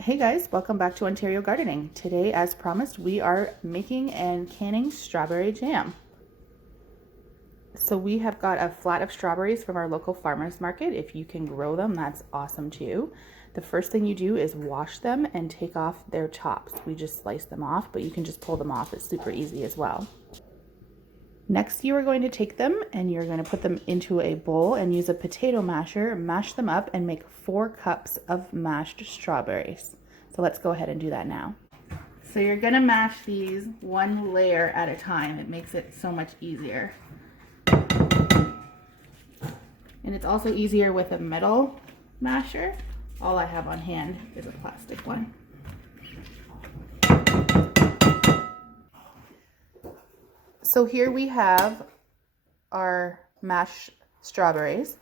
Hey guys, welcome back to Ontario Gardening. Today, as promised, we are making and canning strawberry jam. So we have got a flat of strawberries from our local farmers market. If you can grow them, that's awesome too. The first thing you do is wash them and take off their tops. We just slice them off, but you can just pull them off. It's super easy as well. Next, you are going to take them and you're going to put them into a bowl and use a potato masher, mash them up and make 4 cups of mashed strawberries. So let's go ahead and do that now. So you're going to mash these one layer at a time. It makes it so much easier. And it's also easier with a metal masher. All I have on hand is a plastic one. So here we have our mashed strawberries.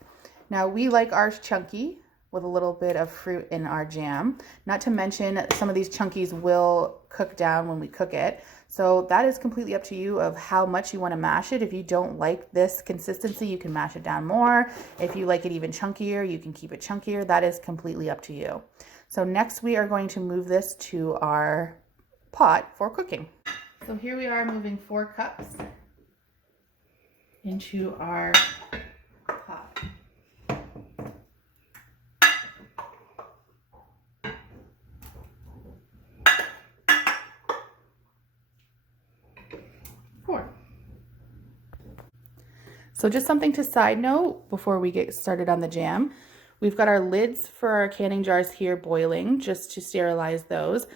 Now we like ours chunky with a little bit of fruit in our jam. Not to mention some of these chunkies will cook down when we cook it. So that is completely up to you of how much you want to mash it. If you don't like this consistency, you can mash it down more. If you like it even chunkier, you can keep it chunkier. That is completely up to you. So next we are going to move this to our pot for cooking. So here we are moving 4 cups into our pot. So just something to side note before we get started on the jam. We've got our lids for our canning jars here boiling just to sterilize those.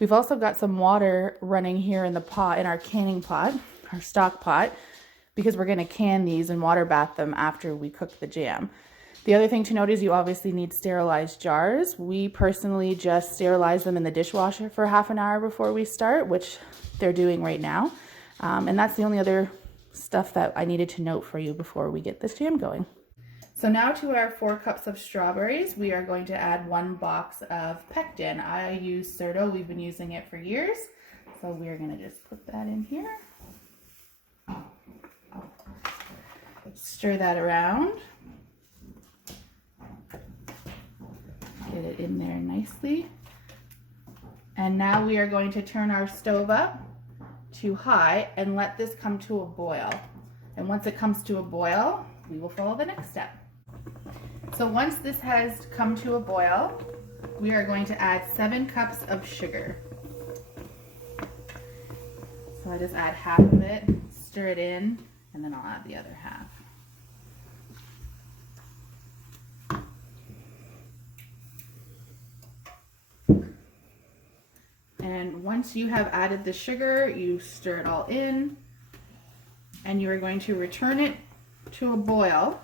We've also got some water running here in the pot, in our canning pot, our stock pot, because we're going to can these and water bath them after we cook the jam. The other thing to note is you obviously need sterilized jars. We personally just sterilize them in the dishwasher for half an hour before we start, which they're doing right now. And that's the only other stuff that I needed to note for you before we get this jam going. So now to our 4 cups of strawberries, we are going to add 1 box of pectin. I use Certo. We've been using it for years. So we're going to just put that in here. Stir that around. Get it in there nicely. And now we are going to turn our stove up to high and let this come to a boil. And once it comes to a boil, we will follow the next step. So once this has come to a boil, we are going to add 7 cups of sugar. So I just add half of it, stir it in, and then I'll add the other half. And once you have added the sugar, you stir it all in, and you are going to return it to a boil.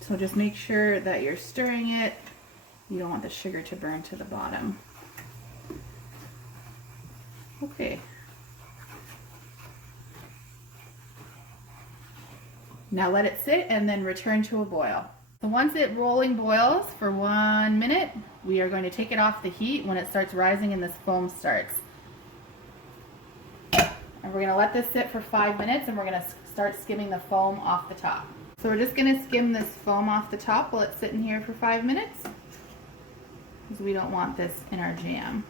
So just make sure that you're stirring it. You don't want the sugar to burn to the bottom. Okay. Now let it sit and then return to a boil. So once it rolling boils for 1 minute, we are going to take it off the heat when it starts rising and this foam starts. And we're going to let this sit for 5 minutes and we're going to start skimming the foam off the top. So we're just going to skim this foam off the top while it's sitting here for 5 minutes, because we don't want this in our jam.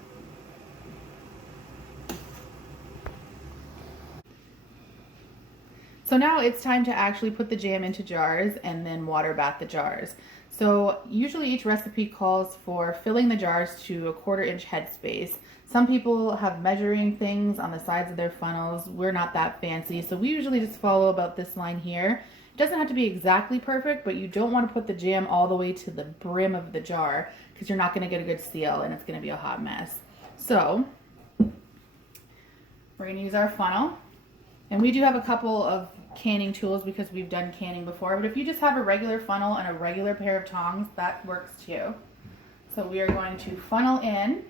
So now it's time to actually put the jam into jars and then water bath the jars. So usually each recipe calls for filling the jars to a 1/4 inch headspace. Some people have measuring things on the sides of their funnels. We're not that fancy, so we usually just follow about this line here. It doesn't have to be exactly perfect, but you don't want to put the jam all the way to the brim of the jar because you're not going to get a good seal and it's going to be a hot mess. So we're going to use our funnel. And we do have a couple of canning tools because we've done canning before, but if you just have a regular funnel and a regular pair of tongs, that works too. So we are going to funnel in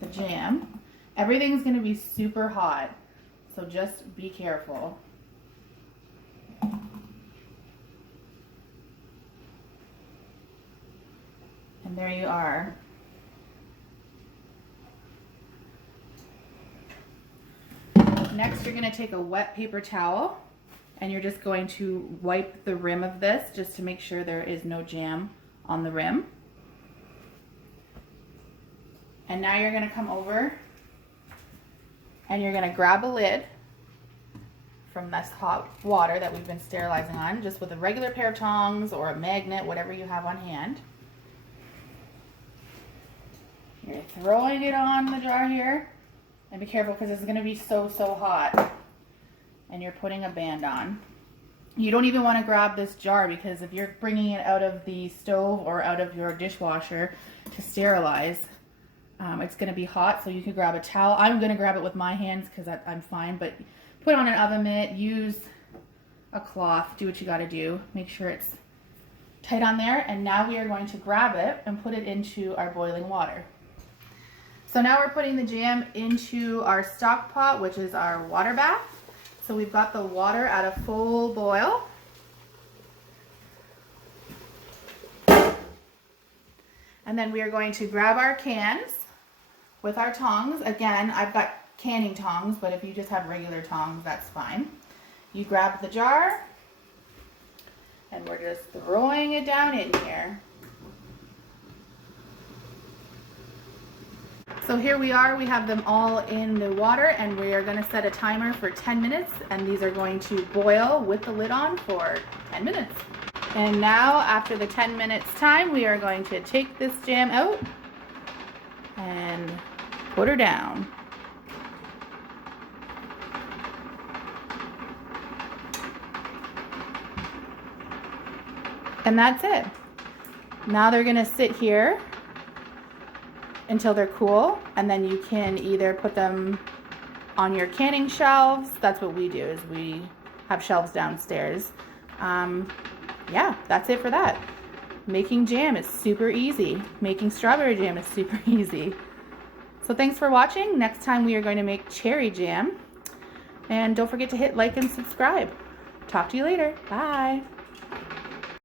the jam. Everything's going to be super hot, so just be careful. And there you are. Next, you're going to take a wet paper towel and you're just going to wipe the rim of this just to make sure there is no jam on the rim. And now you're going to come over and you're going to grab a lid from this hot water that we've been sterilizing on, just with a regular pair of tongs or a magnet, whatever you have on hand. You're throwing it on the jar here, and be careful because it's going to be so hot. And you're putting a band on. You don't even want to grab this jar, because if you're bringing it out of the stove or out of your dishwasher to sterilize, it's going to be hot, so you can grab a towel. I'm going to grab it with my hands because I'm fine, but put on an oven mitt, use a cloth, do what you got to do. Make sure it's tight on there, and now we are going to grab it and put it into our boiling water. So now we're putting the jam into our stock pot, which is our water bath. So we've got the water at a full boil. And then we are going to grab our cans with our tongs. Again, I've got canning tongs, but if you just have regular tongs, that's fine. You grab the jar, and we're just throwing it down in here. So here we are, we have them all in the water, and we are going to set a timer for 10 minutes, and these are going to boil with the lid on for 10 minutes. And now, after the 10 minutes time, we are going to take this jam out and put her down. And that's it. Now they're going to sit here until they're cool, and then you can either put them on your canning shelves. That's what we do, is we have shelves downstairs. Yeah, that's it for that. Making jam is super easy. Making strawberry jam is super easy. So thanks for watching. Next time we are going to make cherry jam. And don't forget to hit like and subscribe. Talk to you later. Bye.